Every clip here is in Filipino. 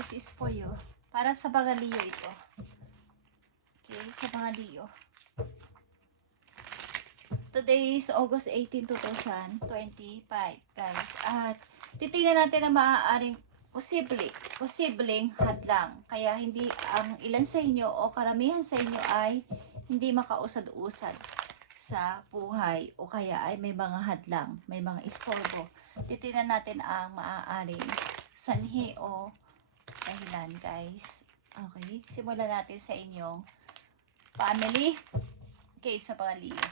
this is for you. Para sa mga Leo ito. Okay, sa mga Leo. Today is August 18, 2025, guys. At titingnan natin ang maaaring posibleng hadlang. Kaya hindi ang ilan sa inyo o karamihan sa inyo ay hindi makausad-usad sa buhay o kaya ay may mga hadlang, may mga istorbo. Titingnan natin ang maaaring sanhi o dahilan, guys. Okay, simulan natin sa inyong family. Okay, sa mga Leo.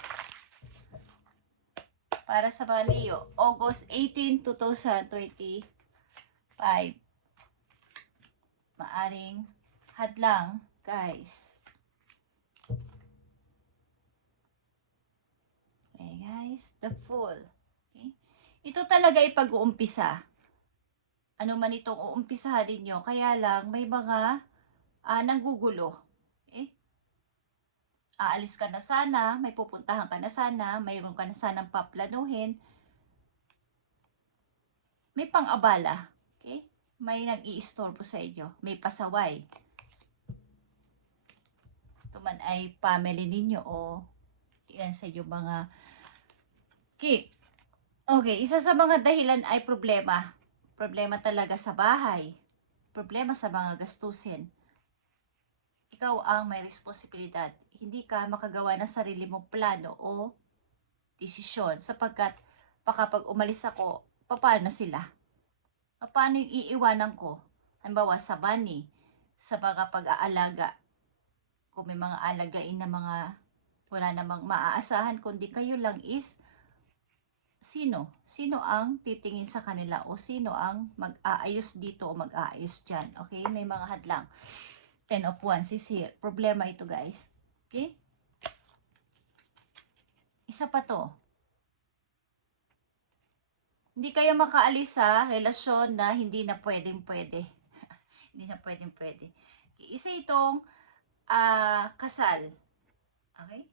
Para sa mga Leo, August 18, 2025. Maaring hadlang, guys. Okay, guys. The Fool. Okay? Ito talaga ay pag-uumpisa. Ano man itong uumpisahan nyo, kaya lang may mga nanggugulo. Okay? Aalis ka na sana, may pupuntahan ka na sana, mayroon ka na sanang paplanuhin. May pang-abala. Okay? May nag-iistorbo sa inyo. May pasaway. Ito man ay family ninyo o ilan sa inyo mga okay. Okay, isa sa mga dahilan ay problema. Problema talaga sa bahay. Problema sa mga gastusin. Ikaw ang may responsibilidad. Hindi ka makagawa ng sarili mong plano o desisyon sapagkat baka pag umalis ako, paano sila? Paano yung iiwanan ko? Halimbawa sa money, sa mga pag-aalaga. Kung may mga alagain na mga wala namang maaasahan, kundi kayo lang is sino? Sino ang titingin sa kanila o sino ang mag-aayos dito o mag-aayos dyan? Okay? May mga hadlang. 10 of Wands is here. Problema ito, guys. Okay? Isa pa to. Hindi kayo makaalis sa relasyon na hindi na pwedeng-pwede. Hindi na pwedeng-pwede. Okay? Isa itong kasal. Okay?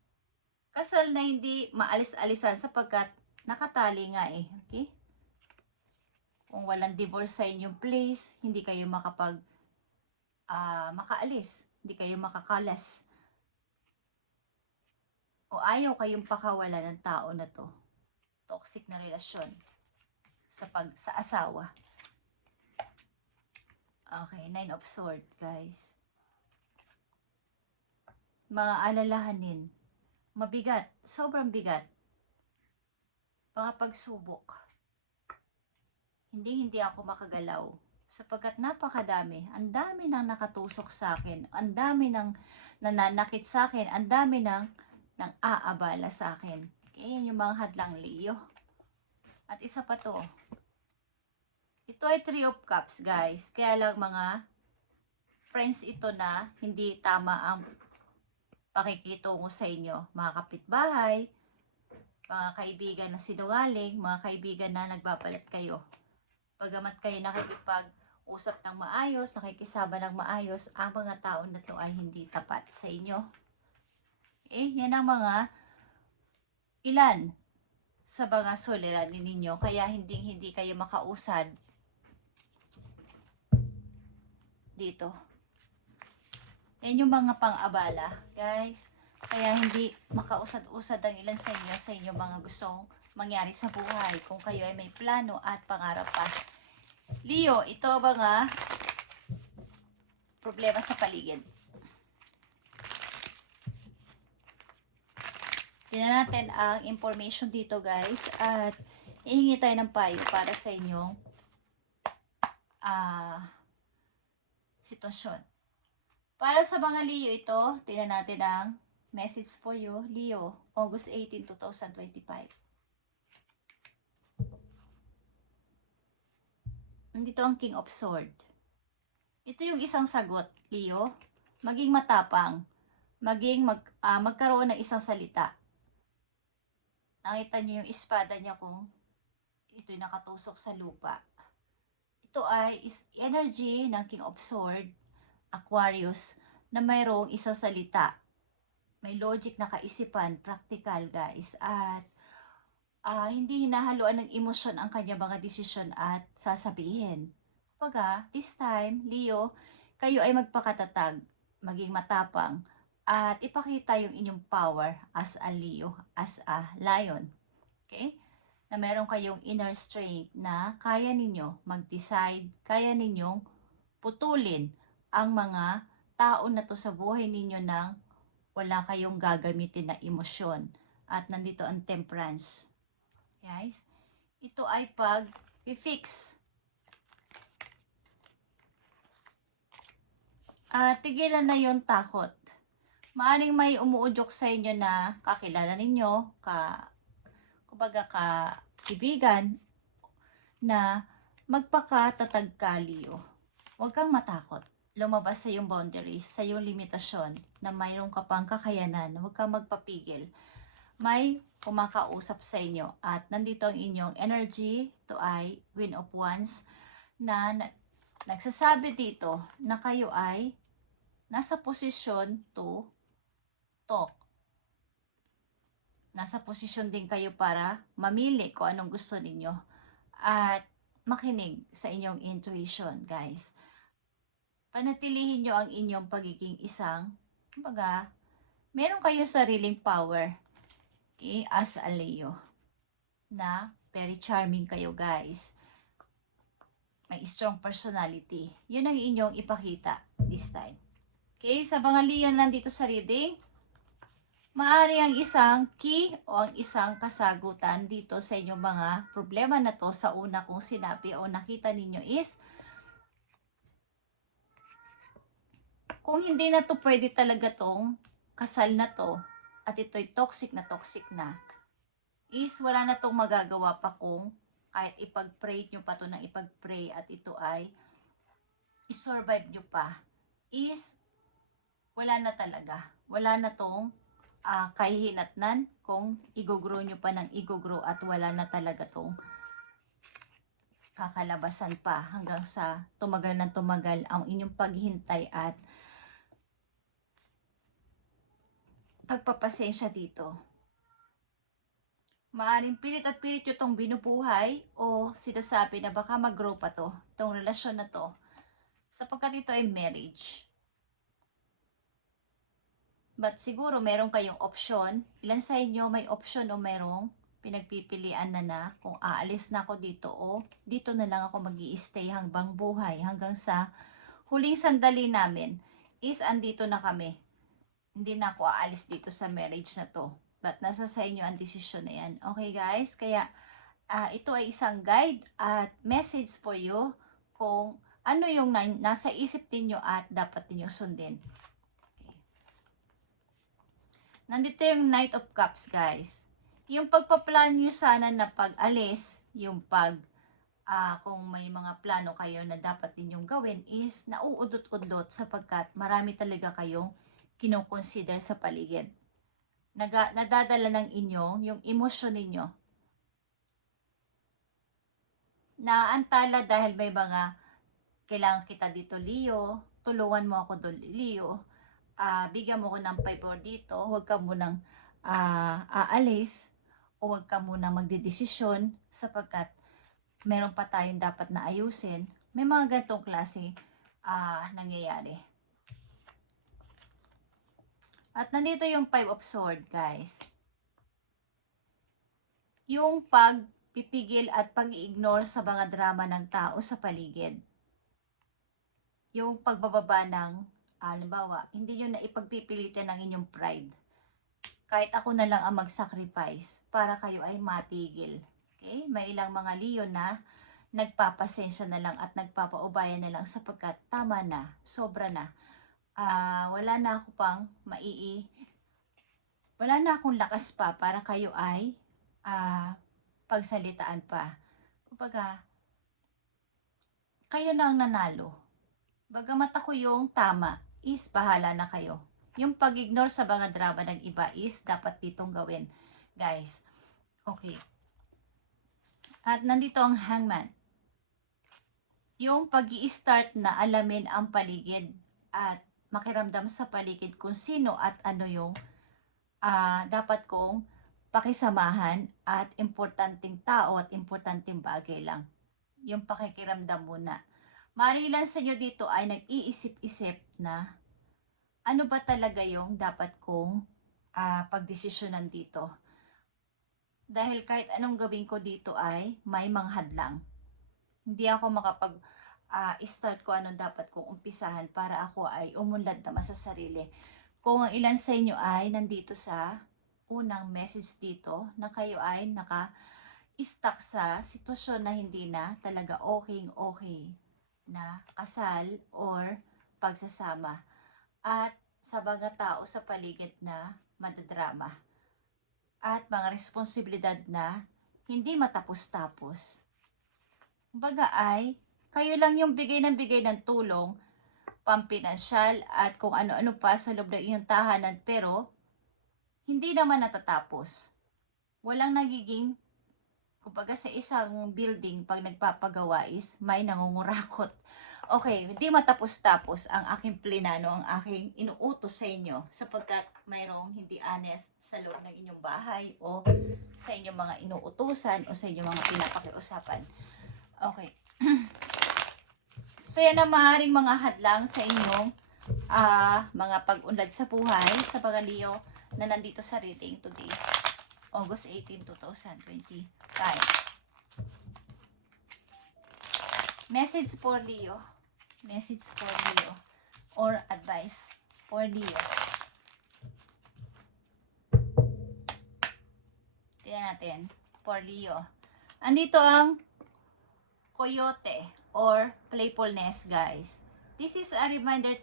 Kasal na hindi maalis-alisan sapagkat nakatali nga eh. Okay? Kung walang divorce sa inyong place, hindi kayo makaalis. Hindi kayo makakalas. O ayaw kayong pakawala ng tao na to. Toxic na relasyon sa asawa. Okay, 9 of Swords, guys. Mga alalahanin. Mabigat, sobrang bigat. Mga pagsubok. Hindi ako makagalaw. Sapagkat napakadami. Ang dami nang nakatusok sa akin. Ang dami nang nananakit sa akin. Ang dami nang aabala sa akin. Okay, yan yung mga hadlang Leo. At isa pa to. Ito ay 3 of Cups, guys. Kaya lang mga friends ito na hindi tama ang pakikitungo sa inyo. Mga kapitbahay, mga kaibigan na sinungaling, mga kaibigan na nagbabalat kayo. Pagamat kayo nakikipag-usap ng maayos, nakikisama ng maayos, ang mga tao na to ay hindi tapat sa inyo. Yan ang mga ilan sa mga suliranin ninyo, kaya hindi kayo makausad dito. Yan yung mga pang-abala, guys. Kaya hindi makausad-usad ang ilan sa inyo inyong mga gustong mangyari sa buhay kung kayo ay may plano at pangarap pa. Leo, ito mga problema sa paligid. Tingnan natin ang information dito, guys, at hihingi tayo ng payo para sa inyong sitwasyon. Para sa mga Leo ito, tingnan natin ang message for you, Leo, August 18, 2025. Nandito ang King of Swords. Ito yung isang sagot, Leo. Maging matapang. Magkaroon ng isang salita. Nakita niyo yung espada niya kung ito'y nakatusok sa lupa. Ito ay energy ng King of Swords, Aquarius, na mayroong isang salita. May logic na kaisipan, practical, guys. At hindi hinahaluan ng emosyon ang kanya mga desisyon at sasabihin. Kumbaga, this time, Leo, kayo ay magpakatatag, maging matapang, at ipakita yung inyong power as a Leo, as a lion. Okay? Na meron kayong inner strength na kaya ninyo mag-decide, kaya ninyong putulin ang mga tao na to sa buhay ninyo nang wala kayong gagamitin na emosyon. At nandito ang temperance. Guys, ito ay pag-fix. Tigilan na yung takot. Maaring may umuudyok sa inyo na kakilala ninyo, kumbaga kaibigan, na magpakatatag ka, Leo. Huwag kang matakot. Lumabas sa iyong boundaries, sa iyong limitasyon, na mayroon ka pang kakayanan. Huwag kang magpapigil. May kumakausap sa inyo at nandito ang inyong energy to ay Queen of Wands na nagsasabi dito na kayo ay nasa posisyon to talk. Nasa posisyon din kayo para mamili kung anong gusto ninyo at makinig sa inyong intuition, guys. Panatilihin nyo ang inyong pagiging isang, kumbaga, meron kayong sariling power, okay, as a Leo, na very charming kayo, guys. May strong personality. Yun ang inyong ipakita this time. Okay, sa mga Leo nandito sa reading, maaari ang isang key o ang isang kasagutan dito sa inyong mga problema na to sa una kong sinabi o nakita ninyo is, kung hindi na to pwede talaga tong kasal na to at ito'y toxic na, is wala na tong magagawa pa kung kahit ipag-pray nyo pa to ng ipag-pray at ito ay isurvive nyo pa, is wala na talaga. Wala na tong kahihinatnan kung i-grow nyo pa ng i-grow at wala na talaga tong kakalabasan pa hanggang sa tumagal ng tumagal ang inyong paghintay at pagpapasensya dito. Maaring pilit at pilit nyo itong binubuhay o sinasabi na baka mag-grow pa to, itong relasyon na to, sapagkat ito ay marriage. But siguro meron kayong option. Ilan sa inyo may option o merong pinagpipilian na kung aalis na ako dito o dito na lang ako mag-i-stay hanggang buhay, hanggang sa huling sandali namin is andito na kami. Hindi na ako aalis dito sa marriage na to. But nasa sa inyo ang desisyon na yan. Okay guys? Kaya ito ay isang guide at message for you kung ano yung nasa isip ninyo at dapat ninyong sundin. Nandito yung Knight of Cups, guys. Yung pagpaplano nyo sana na pag-alis, yung kung may mga plano kayo na dapat ninyong gawin is nauudot-udot sapagkat marami talaga kayong kinoconsider sa paligid. Nadadala ng inyong, yung emosyon ninyo. Naantala dahil may mga kailangan kita dito, Leo. Tulungan mo ako doon, Leo. Bigyan mo ko ng favor dito, huwag ka munang aalis o huwag ka munang magdedesisyon sapagkat meron pa tayong dapat na ayusin. May mga ganitong klase nangyayari. At nandito yung 5 of Swords, guys. Yung pagpipigil at pag-ignore sa mga drama ng tao sa paligid. Yung pagbababa ng halimbawa, hindi nyo na ipagpipilitan ng inyong pride. Kahit ako na lang ang mag-sacrifice para kayo ay matigil. Okay? May ilang mga Leo na nagpapasensya na lang at nagpapaubaya na lang sapagkat tama na, sobra na. Wala na ako pang wala na akong lakas pa para kayo ay pagsalitaan pa. Kumbaga, kayo na ang nanalo. Bagamat ako yung tama, is bahala na kayo. Yung pag-ignore sa mga drama ng iba is dapat ditong gawin, guys. Okay. At nandito ang Hangman. Yung pag-i-start na alamin ang paligid at makiramdam sa paligid kung sino at ano yung dapat kong pakisamahan at importanteng tao at importanteng bagay lang. Yung pakikiramdam muna. Marilan sa inyo dito ay nag-iisip-isip na ano ba talaga yung dapat kong pagdesisyonan dito. Dahil kahit anong gawin ko dito ay may manghadlang. Hindi ako start ko anong dapat kong umpisahan para ako ay umunlad naman sa sarili. Kung ang ilan sa inyo ay nandito sa unang message dito na kayo ay naka-stuck sa sitwasyon na hindi na talaga okay na kasal or pagsasama. At sa mga tao sa paligid na madadrama. At mga responsibilidad na hindi matapos-tapos. Kumbaga ay, kayo lang yung bigay ng tulong, pampinansyal at kung ano-ano pa sa loob ng inyong tahanan, pero hindi naman natatapos. Walang nagiging, kumbaga sa isang building, pag nagpapagawa is may nangungurakot. Okay, hindi matapos-tapos ang aking plinano, ang aking inuutos sa inyo sapagkat mayroong hindi honest sa loob ng inyong bahay o sa inyong mga inuutusan o sa inyong mga pinapakiusapan. Okay. So yan ang maaaring mga hadlang sa inyong mga pag-unlad sa buhay sa mga Leo na nandito sa reading today, August 18, 2025. Message for Leo. Message for Leo or advice for Leo. Tingnan natin. For Leo. Andito ang coyote or playfulness, guys. This is a reminder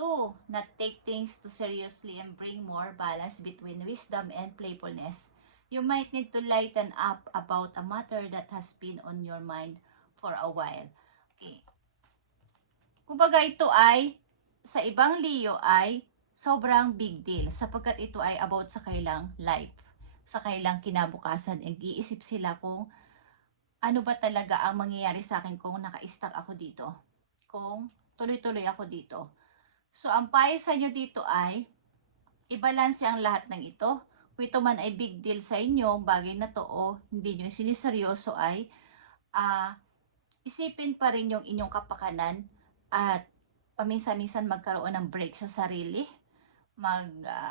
to not take things too seriously and bring more balance between wisdom and playfulness. You might need to lighten up about a matter that has been on your mind for a while. Okay. Kumbaga ito ay, sa ibang Leo ay sobrang big deal sapagkat ito ay about sa kailang life, sa kailang kinabukasan. Nag-iisip sila kung ano ba talaga ang mangyayari sa akin kung naka-stuck ako dito, kung tuloy-tuloy ako dito. So ang payo sa inyo dito ay i-balance ang lahat ng ito. Kung ito man ay big deal sa inyo, bagay na to o hindi nyo siniseryoso ay isipin pa rin yung inyong kapakanan at paminsan-minsan magkaroon ng break sa sarili,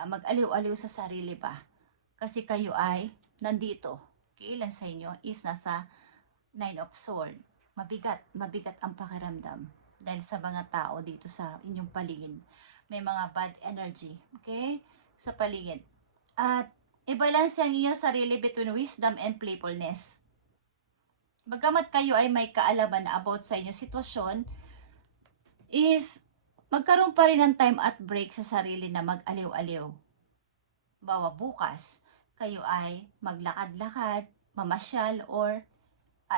mag-aliw-aliw sa sarili ba? Kasi kayo ay nandito. Ilan sa inyo is nasa 9 of Swords. Mabigat ang pakiramdam dahil sa mga tao dito sa inyong paligid. May mga bad energy, okay? Sa paligid. At i-balance ang inyong sarili between wisdom and playfulness. Bagamat kayo ay may kaalaman about sa inyong sitwasyon, is magkaroon pa rin ng time at break sa sarili na mag-aliw-aliw. Bawa bukas, kayo ay maglakad-lakad, mamasyal, or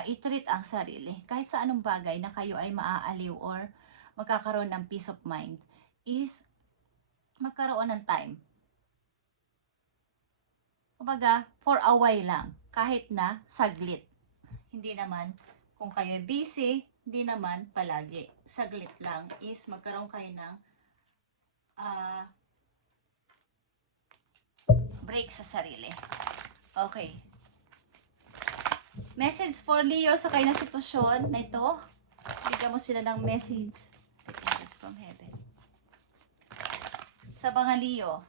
i-treat ang sarili. Kahit sa anong bagay na kayo ay maaaliw or magkakaroon ng peace of mind, is magkaroon ng time. Kumbaga, for a while lang, kahit na saglit. Hindi naman, kung kayo busy, hindi naman palagi. Saglit lang is magkaroon kayo ng break sa sarili. Okay. Message for Leo sa kanyang sitwasyon na ito. Bigyan mo sila ng message. Angels from heaven. Sa mga Leo,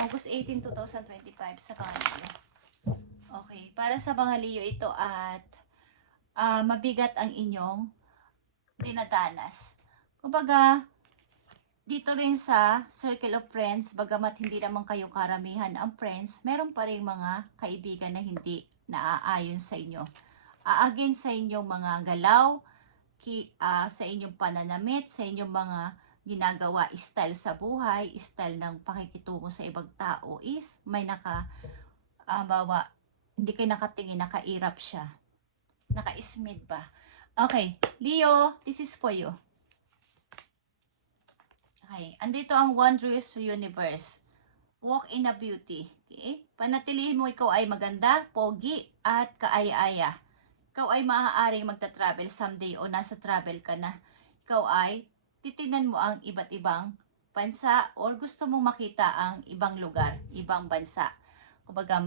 August 18, 2025 sa mga Leo. Okay. Para sa mga Leo ito at mabigat ang inyong dinadanas. Kumbaga, dito rin sa circle of friends, bagamat hindi naman kayo karamihan ang friends, meron pa rin mga kaibigan na hindi naaayon sa inyo. Against sa inyong mga galaw, sa inyong pananamit, sa inyong mga ginagawa, style sa buhay, style ng pakikitungo sa ibang tao is may hindi kayo nakatingin, nakairap siya. Naka-smid ba? Okay, Leo, this is for you. Okay, andito ang wondrous universe. Walk in a beauty. Okay? Panatilihin mo ikaw ay maganda, pogi, at kaaya-aya. Ikaw ay maaaring magta-travel someday o nasa travel ka na. Ikaw ay titignan mo ang iba't ibang bansa or gusto mong makita ang ibang lugar, ibang bansa. Kumbaga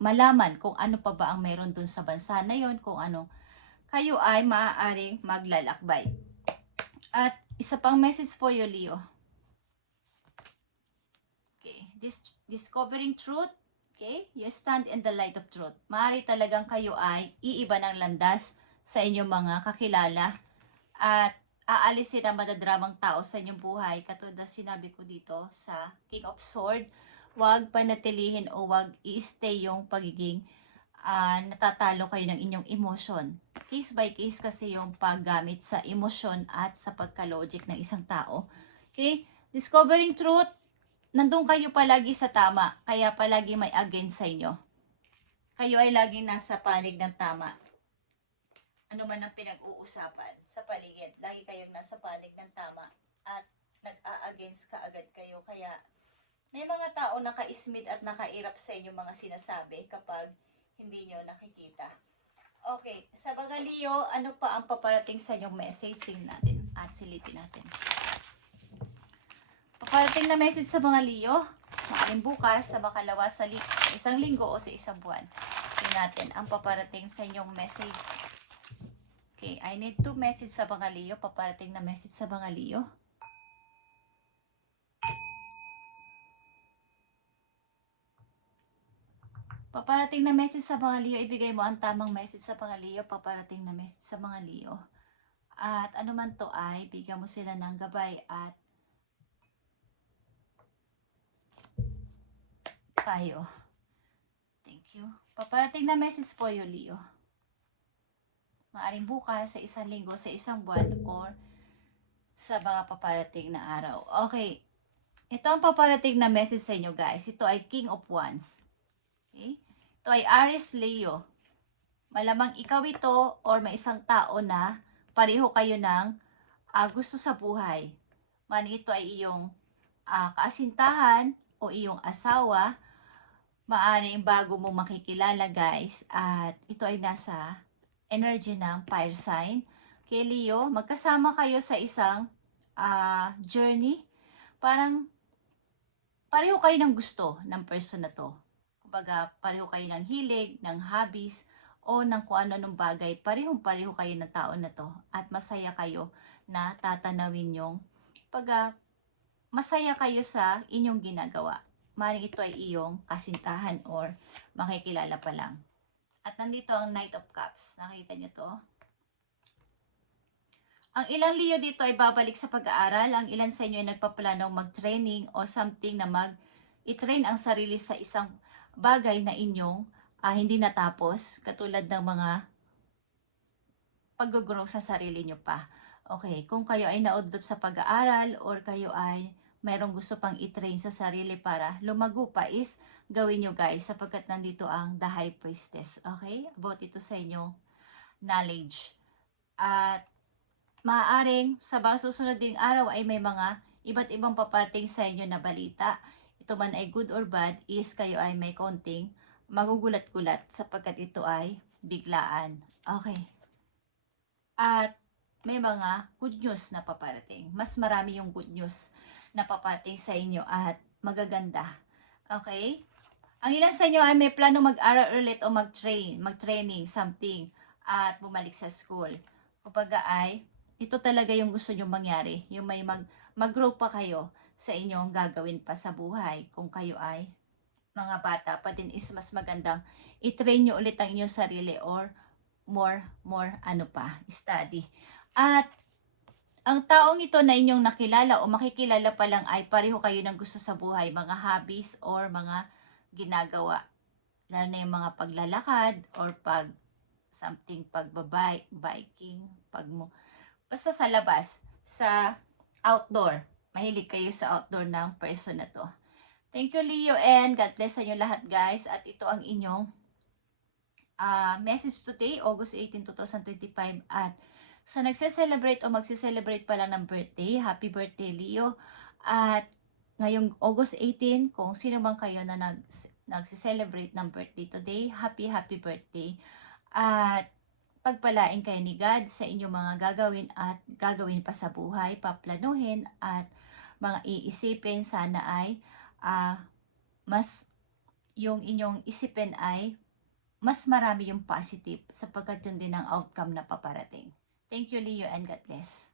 malaman kung ano pa ba ang mayroon dun sa bansa na yon, kung ano. Kayo ay maaaring maglalakbay. At isa pang message po you, Leo. Okay, discovering truth. Okay, you stand in the light of truth. Maaari talagang kayo ay iiba ng landas sa inyong mga kakilala at aalisin ang madadramang tao sa inyong buhay. Katulad na sinabi ko dito sa King of Sword, huwag panatilihin o huwag i-stay yung pagiging natatalo kayo ng inyong emotion. Case by case kasi yung paggamit sa emosyon at sa pagka-logic ng isang tao. Okay? Discovering truth, nandun kayo palagi sa tama, kaya palagi may against sa inyo. Kayo ay laging nasa panig ng tama. Ano man ang pinag-uusapan sa paligid, lagi kayong nasa panig ng tama at nag-a-against ka agad kayo. Kaya may mga tao naka-ismid at nakairap sa inyong mga sinasabi kapag hindi nyo nakikita. Okay, sa mga Leo, ano pa ang paparating sa inyong message? Tingnan natin at silipin natin. Paparating na message sa mga Leo, maaaring bukas, sa makalawa sa isang linggo o sa isang buwan. Tingnan natin ang paparating sa inyong message. Okay, I need 2 message sa mga Leo. Paparating na message sa mga Leo. Paparating na message sa mga Leo. Ibigay mo ang tamang message sa mga Leo. Paparating na message sa mga Leo. At ano man to ay, bigyan mo sila ng gabay at tayo. Thank you. Paparating na message for you, Leo. Maaring bukas, sa isang linggo, sa isang buwan, or sa mga paparating na araw. Okay. Ito ang paparating na message sa inyo, guys. Ito ay King of Wands. Okay? Ito ay Aries Leo. Malamang ikaw ito or may isang tao na pareho kayo ng gusto sa buhay. Man ito ay iyong kaasintahan o iyong asawa, maaaring bago mo makikilala, guys, at ito ay nasa energy ng fire sign. Kay Leo, magkasama kayo sa isang journey. Parang pareho kayo ng gusto ng person na to. Kumbaga, pareho kayo ng hilig, ng hobbies, o ng kung ano-anong bagay. Parehong-pareho kayo ng tao na to. At masaya kayo na tatanawin yung masaya kayo sa inyong ginagawa. Maring ito ay iyong kasintahan or makikilala pa lang. At nandito ang Knight of Cups. Nakita nyo to? Ang ilang Leo dito ay babalik sa pag-aaral. Ang ilan sa inyo ay nagpaplanong mag-training o something na i-train ang sarili sa isang bagay na inyong hindi natapos. Katulad ng mga pag-grow sa sarili nyo pa. Okay, kung kayo ay naudlot sa pag-aaral or kayo ay mayroong gusto pang i-train sa sarili para lumago pa is gawin nyo, guys, sapagkat nandito ang The High Priestess. Okay? About ito sa inyong knowledge. At maaaring sa susunod ding araw ay may mga iba't ibang paparating sa inyo na balita. Ito man ay good or bad is kayo ay may konting magugulat-gulat sapagkat ito ay biglaan. Okay. At may mga good news na paparating. Mas marami yung good news na paparating sa inyo at magaganda. Okay? Ang ilan sa inyo ay may plano mag-aral ulit o mag-training, something, at bumalik sa school. Kumbaga ay, ito talaga yung gusto nyo mangyari. Yung may mag-grow pa kayo sa inyong gagawin pa sa buhay. Kung kayo ay mga bata pa din is mas magandang i-train nyo ulit ang inyong sarili or more study. At ang taong ito na inyong nakilala o makikilala pa lang ay pareho kayo ng gusto sa buhay, mga hobbies or mga ginagawa. Lalo na yung mga paglalakad or biking, basta sa labas, sa outdoor. Mahilig kayo sa outdoor ng person na to. Thank you, Leo, and God bless sa inyo lahat, guys. At ito ang inyong message today, August 18, 2025. At sa nagse-celebrate o magse-celebrate pa lang ng birthday, happy birthday, Leo. At ngayong August 18, kung sino man kayo na nagse-celebrate ng birthday today, happy birthday. At pagpalain kayo ni God sa inyong mga gagawin at gagawin pa sa buhay, paplanuhin at mga iisipin. Sana ay mas yung inyong isipin ay mas marami yung positive sapagkat yun din ang outcome na paparating. Thank you, Leo, and God bless.